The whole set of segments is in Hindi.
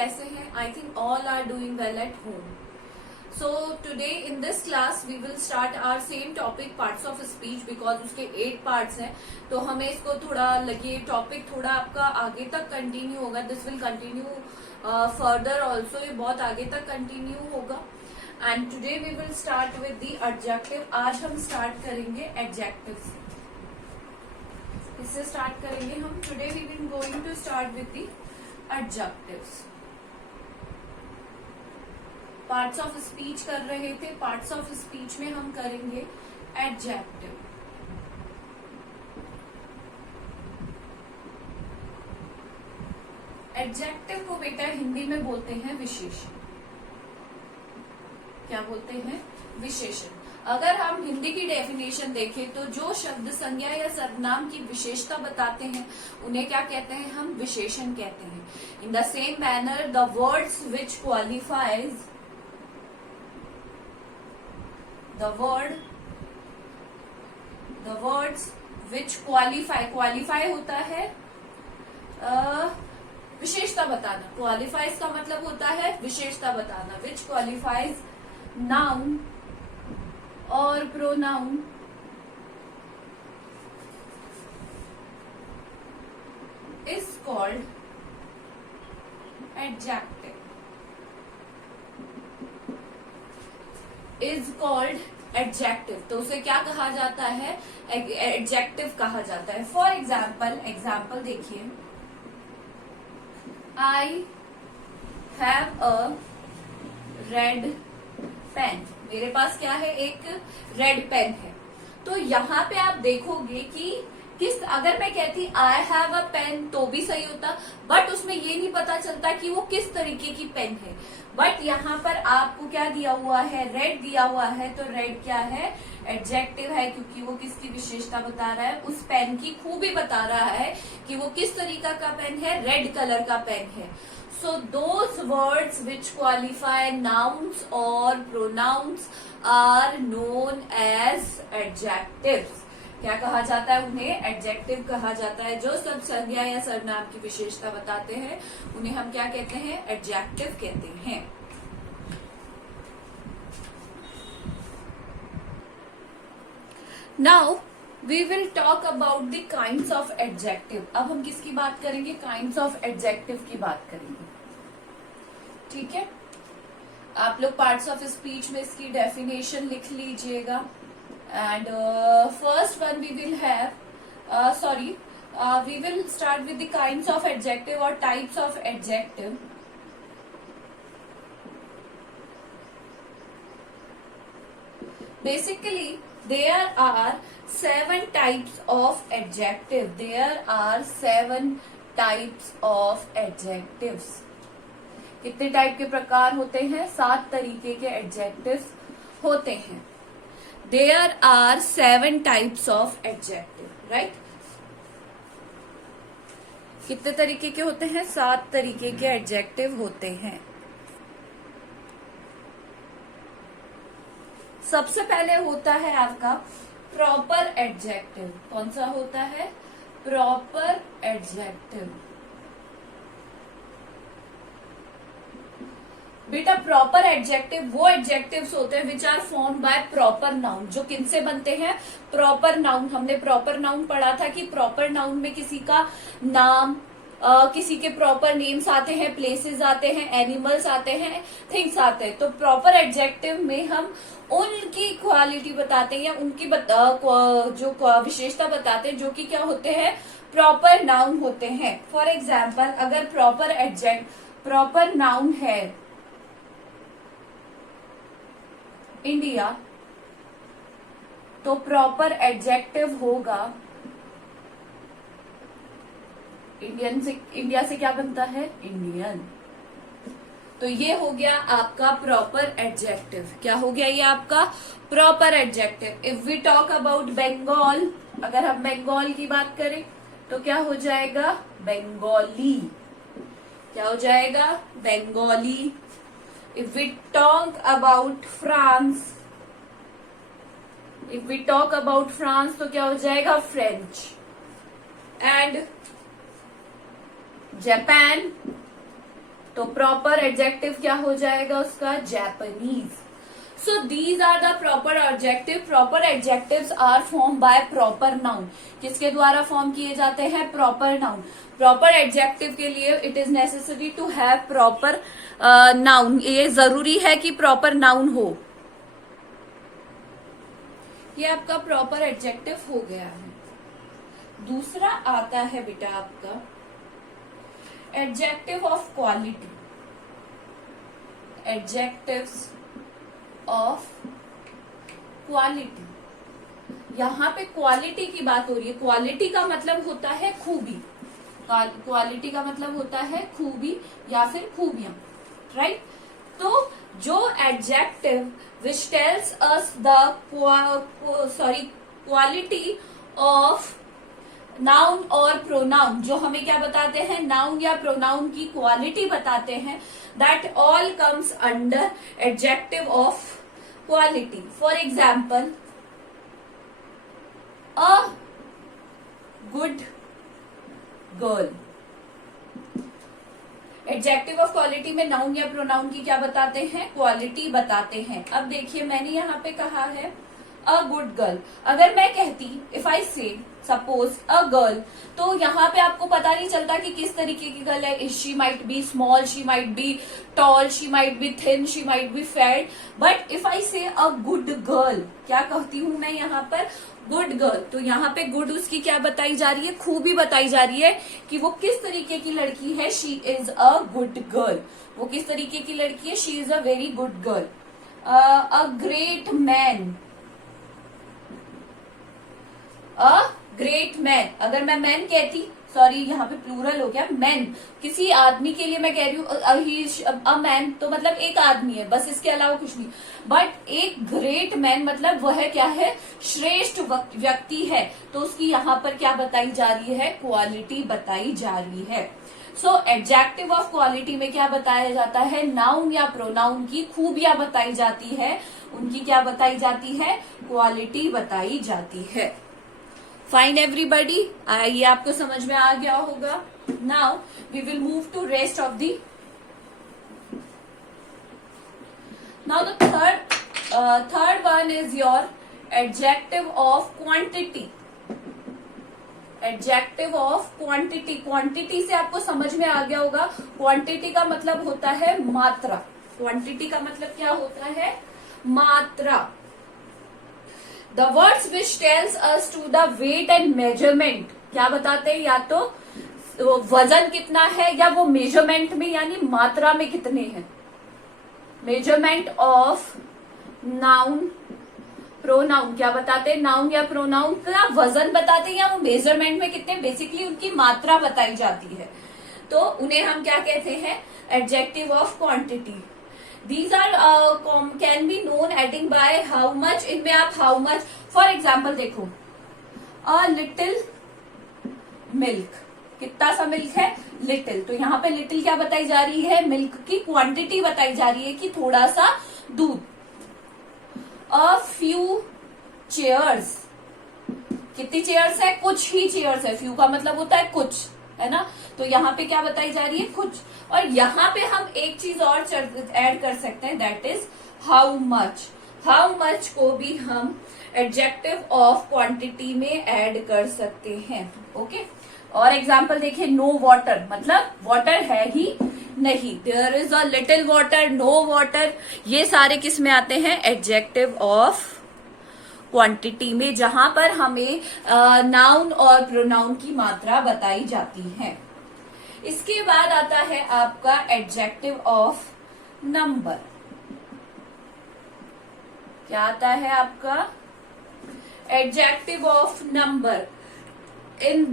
कैसे हैं? I think all are doing well at home. So today in this class we will start our same topic parts of speech because उसके 8 parts हैं. तो हमें इसको थोड़ा लगे टॉपिक थोड़ा आपका आगे तक कंटिन्यू होगा. This will continue further also. ये बहुत आगे तक कंटिन्यू होगा. And today we will start with the adjective. आज हम स्टार्ट करेंगे एडजेक्टिव से. इससे स्टार्ट करेंगे हम. Today we will going to start with the adjectives. Parts of speech कर रहे थे. पार्ट्स ऑफ स्पीच में हम करेंगे एडजेक्टिव. एडजेक्टिव को बेटा हिंदी में बोलते हैं विशेषण. क्या बोलते हैं? विशेषण. अगर हम हिंदी की डेफिनेशन देखें तो जो शब्द संज्ञा या सर्वनाम की विशेषता बताते हैं उन्हें क्या कहते हैं? हम विशेषण कहते हैं. In the same manner the words which qualifies the words which qualify होता है विशेषता बताना. qualifies का मतलब होता है विशेषता बताना. which qualifies noun और pronoun is called adjective. Is called adjective. तो उसे क्या कहा जाता है? एडजेक्टिव कहा जाता है. फॉर एग्जाम्पल देखिए. I have a red pen. मेरे पास क्या है? एक रेड पेन है. तो यहाँ पे आप देखोगे कि अगर मैं कहती आई हैव अ पेन तो भी सही होता, बट उसमें ये नहीं पता चलता कि वो किस तरीके की पेन है. बट यहाँ पर आपको क्या दिया हुआ है? रेड दिया हुआ है. तो रेड क्या है? एडजेक्टिव है, क्योंकि वो किसकी विशेषता बता रहा है? उस पेन की खूबी बता रहा है कि वो किस तरीका का पेन है? रेड कलर का पेन है. So those words which qualify nouns और pronouns are known as adjectives. क्या कहा जाता है? उन्हें एडजेक्टिव कहा जाता है. जो सब संज्ञा या सर्वनाम की विशेषता बताते हैं उन्हें हम क्या कहते हैं? एडजेक्टिव कहते हैं. Now we will talk about the kinds of adjective. अब हम किसकी बात करेंगे? काइंड्स ऑफ एडजेक्टिव की बात करेंगे. ठीक है. आप लोग पार्ट्स ऑफ स्पीच में इसकी डेफिनेशन लिख लीजिएगा. And first one we will have we will start with the kinds of adjective or types of adjective. Basically there are 7 types of adjective. There are 7 types of adjectives. कितने टाइप के प्रकार होते हैं? 7 तरीके के एडजेक्टिव्स होते हैं. There are 7 types of adjective, right? कितने तरीके के होते हैं? 7 तरीके के एडजेक्टिव होते हैं. सबसे पहले होता है आपका प्रॉपर एडजेक्टिव. कौन सा होता है? Proper adjective. बेटा प्रॉपर एडजेक्टिव वो एडजेक्टिव्स होते हैं which are form by proper noun. जो किनसे बनते हैं? Proper noun. हमने प्रॉपर नाउन पढ़ा था कि प्रॉपर नाउन में किसी का नाम, किसी के प्रॉपर नेम्स आते हैं, प्लेसेस आते हैं, एनिमल्स आते हैं, थिंग्स आते हैं. तो प्रॉपर एडजेक्टिव में हम उनकी क्वालिटी बताते हैं या उनकी जो विशेषता बताते हैं जो कि क्या होते हैं? प्रॉपर नाउन होते हैं. फॉर एग्जाम्पल अगर प्रॉपर नाउन है इंडिया तो प्रॉपर एडजेक्टिव होगा इंडिया से क्या बनता है? इंडियन. तो ये हो गया आपका प्रॉपर एडजेक्टिव. क्या हो गया ये आपका proper adjective. If we talk about Bengal, अगर हम बंगाल की बात करें तो क्या हो जाएगा? बंगाली. क्या हो जाएगा? Bengali. If we talk about France, तो क्या हो जाएगा? फ्रेंच. एंड जापान तो प्रॉपर एडजेक्टिव क्या हो जाएगा उसका? Japanese. So these are the proper adjective. Proper adjectives are formed by proper noun. किसके द्वारा फॉर्म किए जाते हैं? proper noun. Proper adjective के लिए it is necessary to have proper noun. ये जरूरी है कि proper noun हो. ये आपका proper adjective हो गया है. दूसरा आता है बेटा आपका adjective of quality. Adjectives of quality. यहां पे क्वालिटी की बात हो रही है. क्वालिटी का मतलब होता है खूबी. क्वालिटी का मतलब होता है खूबी या फिर खूबियां, राइट? तो जो adjective which tells us the quality of noun और प्रोनाउन, जो हमें क्या बताते हैं? नाउन या प्रोनाउन की क्वालिटी बताते हैं. That all comes under adjective of quality. For example, a good girl. Adjective of quality में नाउन या प्रोनाउन की क्या बताते हैं? क्वालिटी बताते हैं. अब देखिए, मैंने यहाँ पे कहा है अ गुड गर्ल. अगर मैं कहती, इफ आई से सपोज अ गर्ल, तो यहाँ पे आपको पता नहीं चलता कि किस तरीके की गर्ल है. She might be small, she might be toll, she might be thin, she might be fat. But if I से अ गुड गर्ल, क्या कहती हूं मैं यहाँ पर? Good girl. तो यहाँ पे गुड उसकी क्या बताई जा रही है? खूबी बताई जा रही है कि वो किस तरीके की लड़की है. She is a good girl. वो किस तरीके की लड़की है? She is a very good girl. A great man. A great man. अगर मैं मैन कहती, सॉरी यहाँ पे प्लूरल हो गया, मैन, किसी आदमी के लिए मैं कह रही हूँ अ मैन, तो मतलब एक आदमी है बस, इसके अलावा कुछ नहीं. बट एक ग्रेट मैन मतलब वह क्या है? श्रेष्ठ व्यक्ति है. तो उसकी यहाँ पर क्या बताई जा रही है? क्वालिटी बताई जा रही है. सो एडजेक्टिव ऑफ क्वालिटी में क्या बताया जाता है? नाउन या प्रोनाउन की खूबियां बताई जाती है. उनकी क्या बताई जाती है? क्वालिटी बताई जाती है. फाइन एवरीबडी, ये आपको समझ में आ गया होगा. Now we will move to rest of the. Now the third one is your adjective of quantity. Adjective of quantity. Quantity से आपको समझ में आ गया होगा. क्वांटिटी का मतलब होता है मात्रा. क्वांटिटी का मतलब क्या होता है? मात्रा. The words which tells us to the weight and measurement, क्या बताते हैं? या तो वजन कितना है या वो मेजरमेंट में यानी मात्रा में कितने हैं. मेजरमेंट ऑफ नाउन प्रोनाउन क्या बताते हैं? नाउन या प्रोनाउन का वजन बताते हैं या वो मेजरमेंट में कितने, बेसिकली उनकी मात्रा बताई जाती है. तो उन्हें हम क्या कहते हैं? Adjective of quantity. These are can be known adding by how much. इनमें आप how much, for example देखो, a little milk. कितना सा मिल्क है? लिटिल. तो यहाँ पे लिटिल क्या बताई जा रही है? मिल्क की क्वांटिटी बताई जा रही है कि थोड़ा सा दूध. a few chairs. कितनी चेयर्स है? कुछ ही चेयर्स है. फ्यू का मतलब होता है कुछ, है ना? तो यहाँ पे क्या बताई जा रही है? कुछ. और यहाँ पे हम एक चीज और ऐड कर सकते हैं, that is how much. How much को भी हम एडजेक्टिव ऑफ क्वांटिटी में ऐड कर सकते हैं. ओके. और एग्जाम्पल देखिए, नो वाटर मतलब वाटर है ही नहीं. There is a little water, no water. ये सारे किस में आते हैं? एडजेक्टिव ऑफ क्वांटिटी में, जहां पर हमें नाउन और प्रोनाउन की मात्रा बताई जाती है. इसके बाद आता है आपका एडजेक्टिव ऑफ नंबर. क्या आता है आपका? Adjective of number. In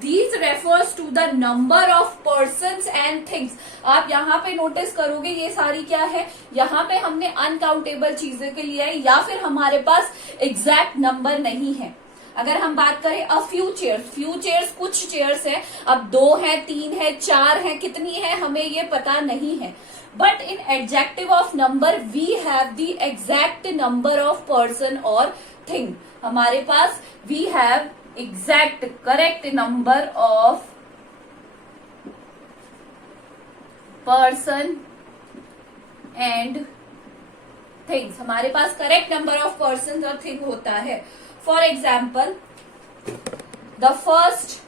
these refers to the number of persons and things. आप यहाँ पे नोटिस करोगे ये सारी क्या है? यहाँ पे हमने अनकाउंटेबल चीजें के लिए है या फिर हमारे पास एग्जैक्ट नंबर नहीं है. अगर हम बात करें अ फ्यू चेयर्स कुछ चेयर्स है. अब 2 है, 3 है, 4 है, कितनी है हमें ये पता नहीं है. But in adjective of number we have the exact number of person और थिंग. हमारे पास we have exact correct number of person and things. हमारे पास करेक्ट नंबर ऑफ पर्सन और थिंग होता है। For example the first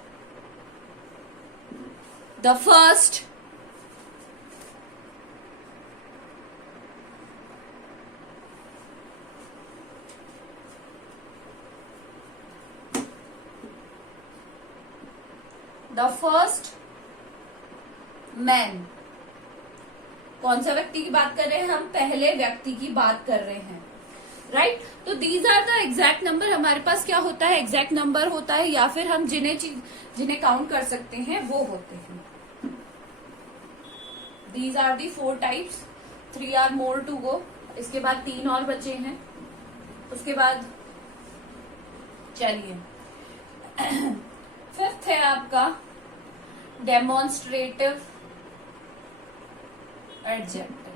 man. कौन सा व्यक्ति की बात कर रहे हैं हम? पहले व्यक्ति की बात कर रहे हैं, राइट? तो these are the exact number. हमारे पास क्या होता है? एग्जैक्ट नंबर होता है, या फिर हम जिन्हें काउंट कर सकते हैं वो होते हैं। These are the 4 types. 3 are more to go. इसके बाद 3 और बचे हैं। उसके बाद चलिए 5th है आपका demonstrative adjective.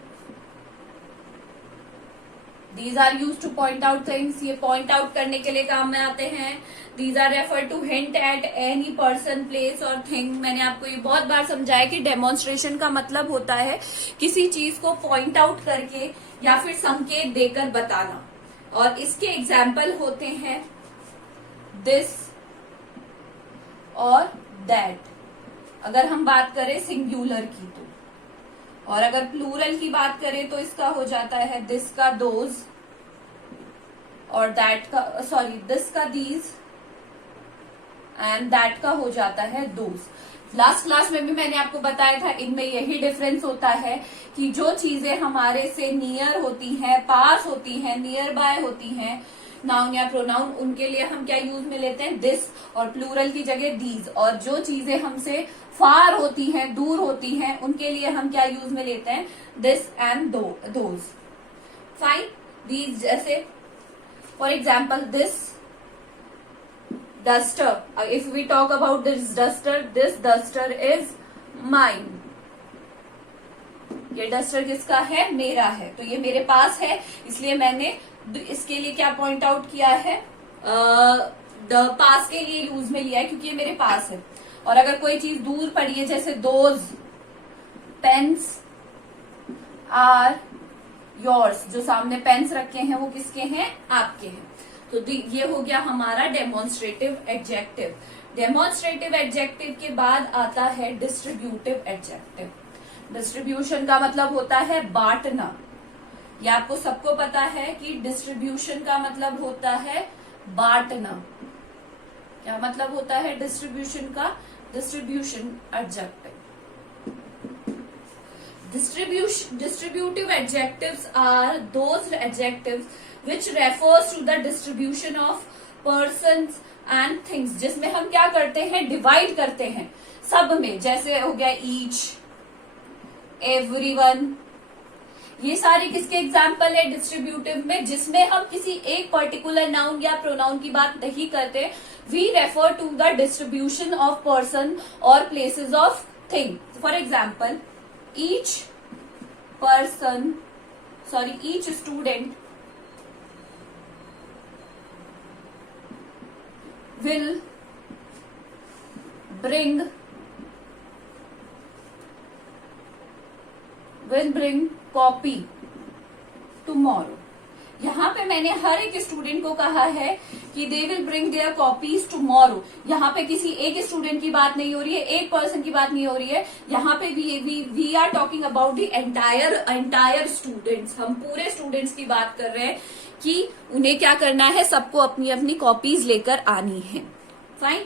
These are used to point out things। ये point out करने के लिए काम में आते हैं। These are referred to hint at any person, place और thing। मैंने आपको ये बहुत बार समझाया कि डेमोन्स्ट्रेशन का मतलब होता है किसी चीज को पॉइंट आउट करके या फिर संकेत देकर बताना। और इसके एग्जाम्पल होते हैं दिस और दैट, अगर हम बात करें सिंगुलर की तो। और अगर प्लूरल की बात करें तो इसका हो जाता है दिस का दोज, और दैट का दिस का दीज, एंड दैट का हो जाता है दोज। लास्ट क्लास में भी मैंने आपको बताया था, इनमें यही डिफरेंस होता है कि जो चीजें हमारे से नियर होती हैं, पास होती हैं, नियर बाय होती हैं, नाउन या प्रोनाउन, उनके लिए हम क्या यूज में लेते हैं? दिस, और प्लूरल की जगह दीज। और जो चीजें हमसे फार होती हैं, दूर होती हैं, उनके लिए हम क्या यूज में लेते हैं? This and those. Fine. These जैसे for example this duster. If we talk about this duster is mine. ये डस्टर किसका है? मेरा है। तो ये मेरे पास है, इसलिए मैंने इसके लिए क्या पॉइंट आउट किया है? पास के लिए यूज में लिया है, क्योंकि ये मेरे पास है। और अगर कोई चीज दूर पड़ी है, जैसे दोज पेन्स आर योर्स, जो सामने पेन्स रखे हैं वो किसके हैं? आपके हैं। तो ये हो गया हमारा डेमोन्स्ट्रेटिव एडजेक्टिव। डेमोन्स्ट्रेटिव एडजेक्टिव के बाद आता है डिस्ट्रीब्यूटिव एडजेक्टिव। डिस्ट्रीब्यूशन का मतलब होता है बांटना। ये आपको सबको पता है कि डिस्ट्रीब्यूशन का मतलब होता है बांटना। क्या मतलब होता है डिस्ट्रीब्यूशन का? Distribution adjective. Distributive adjectives are those adjectives which refers to the distribution of persons and things, जिसमें हम क्या करते हैं? डिवाइड करते हैं सब में। जैसे हो गया each, everyone। ये सारे किसके एग्जाम्पल है डिस्ट्रीब्यूटिव में? जिसमें हम किसी एक पर्टिकुलर नाउन या प्रोनाउन की बात नहीं करते। We refer to the distribution of person और places of thing. For example each student will bring copy tomorrow। यहाँ पे मैंने हर एक स्टूडेंट को कहा है कि they will bring their copies tomorrow. यहाँ पे किसी एक स्टूडेंट की बात नहीं हो रही है, एक पर्सन की बात नहीं हो रही है। यहाँ पे we are talking about the entire students. हम पूरे स्टूडेंट्स की बात कर रहे हैं कि उन्हें क्या करना है? सबको अपनी अपनी कॉपीज लेकर आनी है। Fine.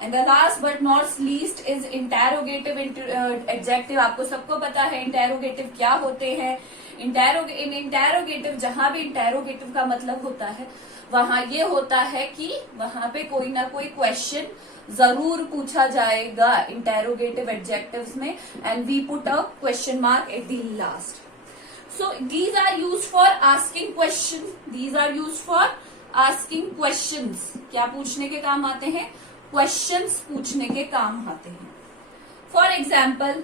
And the last but not least is interrogative adjective. आपको सबको पता है इंटेरोगेटिव क्या होते हैं। इंटेरोगेटिव, जहां भी इंटेरोगेटिव का मतलब होता है वहां ये होता है कि वहां पे कोई ना कोई क्वेश्चन जरूर पूछा जाएगा इंटेरोगेटिव एडजेक्टिव्स में, and we put a question mark at the last. So these are used for asking question. These are used for asking questions. क्या पूछने के काम आते हैं? क्वेश्चंस पूछने के काम आते हैं। For example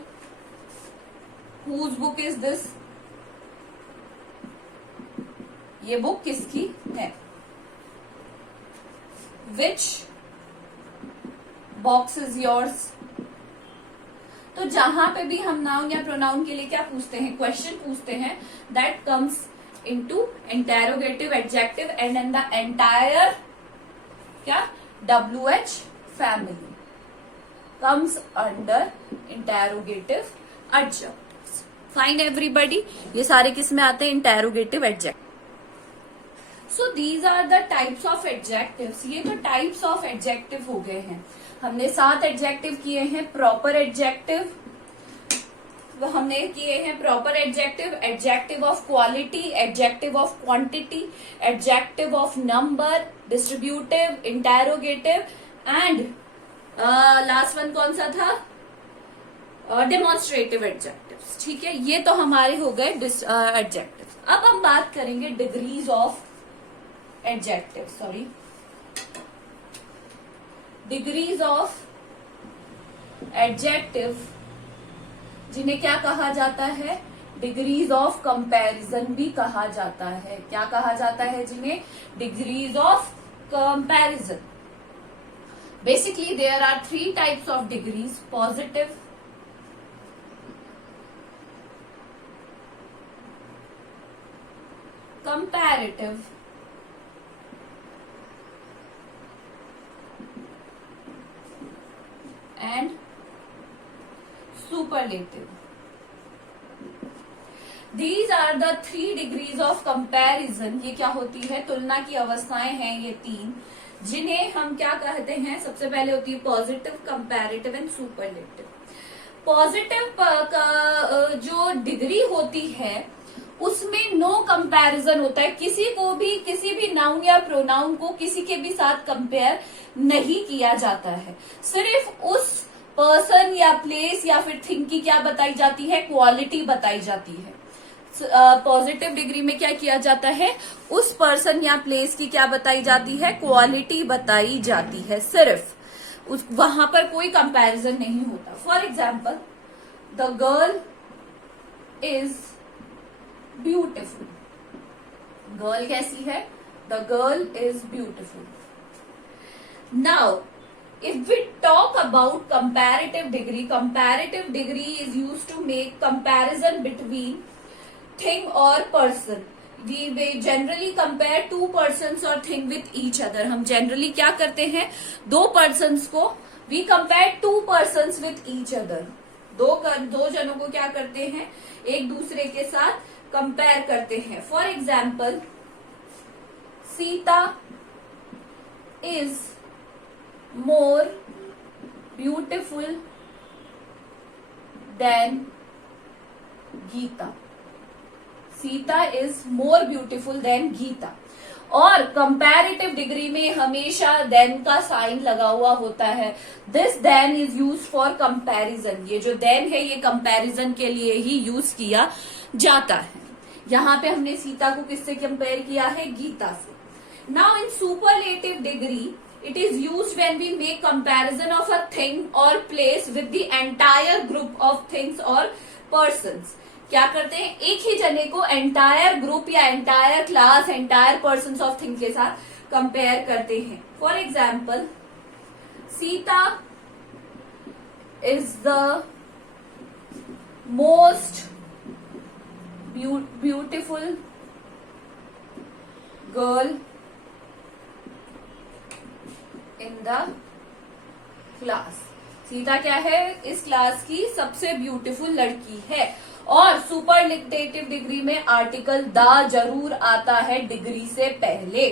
whose book is this? ये बुक किसकी है? Which box is yours? तो जहां पे भी हम नाउन या प्रोनाउन के लिए क्या पूछते हैं, क्वेश्चन पूछते हैं, that comes into interrogative adjective and in the entire क्या WH family comes under interrogative adjectives. Fine everybody, ये सारे किस में आते हैं, interrogative adjective. So these are the types of adjectives. ये तो टाइप्स ऑफ एडजेक्टिव हो गए हैं। हमने 7 एडजेक्टिव किए हैं। प्रॉपर एडजेक्टिव हमने किए हैं, proper adjective, adjective of quality, adjective of quantity, adjective of number, distributive, interrogative and last one कौन सा था, डेमोन्स्ट्रेटिव एडजेक्टिव्स। ठीक है, ये तो हमारे हो गए एडजेक्टिव। अब हम बात करेंगे degrees of adjective, sorry degrees of adjective, जिन्हें क्या कहा जाता है, डिग्रीज ऑफ कंपैरिजन भी कहा जाता है। क्या कहा जाता है जिन्हें, degrees of comparison. Basically there are 3 types of degrees, positive, comparative and superlative. These are the 3 degrees of comparison। ये क्या होती है, तुलना की अवस्थाएं हैं ये 3, जिन्हें हम क्या कहते हैं। सबसे पहले होती है positive, comparative and superlative. Positive का जो डिग्री होती है उसमें नो कंपैरिजन होता है। किसी को भी, किसी भी नाउन या प्रोनाउन को किसी के भी साथ कंपेयर नहीं किया जाता है। सिर्फ उस पर्सन या प्लेस या फिर थिंग की क्या बताई जाती है, क्वालिटी बताई जाती है। पॉजिटिव डिग्री में क्या किया जाता है, उस पर्सन या प्लेस की क्या बताई जाती है, क्वालिटी बताई जाती है सिर्फ, वहां पर कोई कंपैरिजन नहीं होता। For example, the girl is beautiful. Girl कैसी है, the girl is beautiful. Now if we talk about comparative degree is used to make comparison between thing or person। we generally compare 2 persons or thing with each other। हम generally क्या करते हैं, 2 persons को we compare 2 persons with each other। दो जनों को क्या करते हैं, एक दूसरे के साथ कंपेयर करते हैं। For example, Sita is more beautiful than Geeta। Sita is more beautiful than Geeta. और कंपैरेटिव डिग्री में हमेशा देन का साइन लगा हुआ होता है। This then is use for comparison. ये जो देन है ये कंपैरिजन के लिए ही यूज किया जाता है। यहां पे हमने सीता को किससे कंपेयर किया है, गीता से। Now in superlative degree it is used when we make comparison of a thing or place with the entire group of things or persons। क्या करते हैं, एक ही जने को एंटायर ग्रुप या entire class, entire persons of thing के साथ कंपेयर करते हैं। For example, Sita is the most beautiful girl in the class. Sita क्या है, इस क्लास की सबसे ब्यूटीफुल लड़की है। और सुपरलेटिव डिग्री में आर्टिकल द जरूर आता है डिग्री से पहले।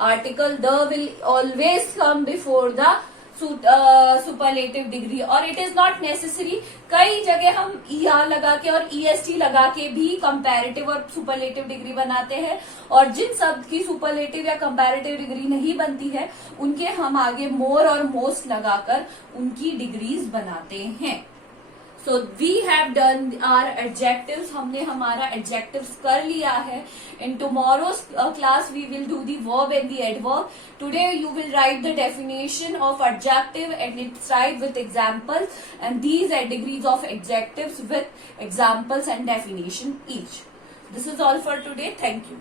Article the will always come before the superlative degree. और इट इज नॉट नेसेसरी, कई जगह हम ER लगा के और EST लगा के भी कंपैरेटिव और सुपरलेटिव डिग्री बनाते हैं। और जिन शब्द की सुपरलेटिव या कंपैरेटिव डिग्री नहीं बनती है उनके हम आगे मोर और मोस्ट लगाकर उनकी डिग्रीज बनाते हैं। So we have done our adjectives. हमने हमारा एडजेक्टिव्स कर लिया है। In tomorrow's class we will do the verb and the adverb. Today you will write the definition of adjective and its write with examples and these are degrees of adjectives with examples and definition each. This is all for today. Thank you.